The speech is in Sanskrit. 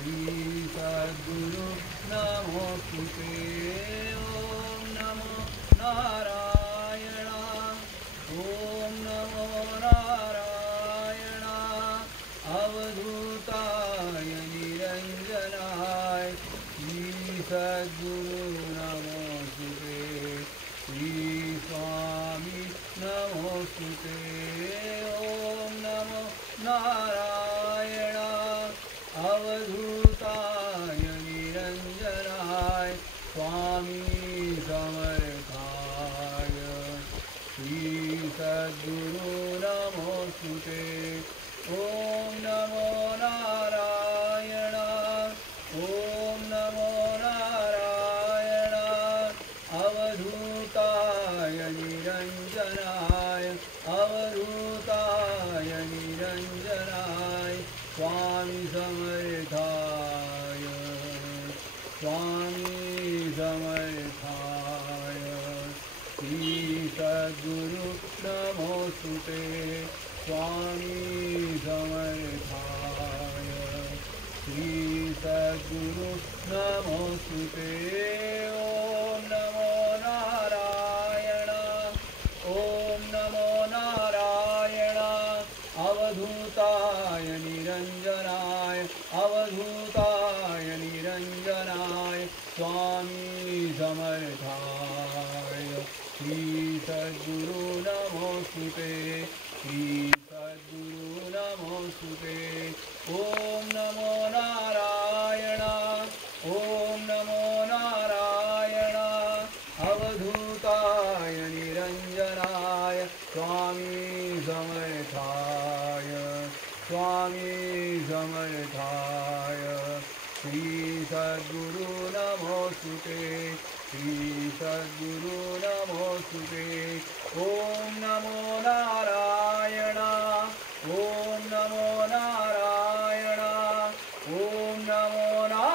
श्री सद्गुरु नमोस्तुते। ओम नमो नारायण। ओम नमो नारायण। अवधूताय निरंजनाय श्री सद्गुरु नमोस्तुते। श्री स्वामी नमोस्तुते। ओम नमो नारायण। अवधूताय निरंजनाय स्वामी समर्थाय श्री सद्गुरु नमोस्तुते। ओम नमो नारायण। ओम नमो नारायण। अवधूताय निरंजनाय अवधूताय निरंजनाय स्वामी समर्थाय स्वामी समर्थाय श्री सद्गुरु नमोस्तुते। स्वामी समर्थाय श्री सद्गुरु नमोस्तुते। ओम नमो नारायण। ओम नमो नारायण। अवधूताय निरंजनाय अवधूताय निरंजनाय स्वामी समर्थाय श्री सद्गुरु नमोस्तुते। श्री सद्गुरु नमोस्तुते। ओम नमो नारायण। ओम नमो नारायण। अवधूताय निरंजनाय स्वामी समर्थाय स्वामी समर्थाय श्री सद्गुरु नमोस्तुते। श्री सद्गुरु नमोस्तुते। ओम नमो नारायण। ओम नमो नारायण। ओम नमो नारायण।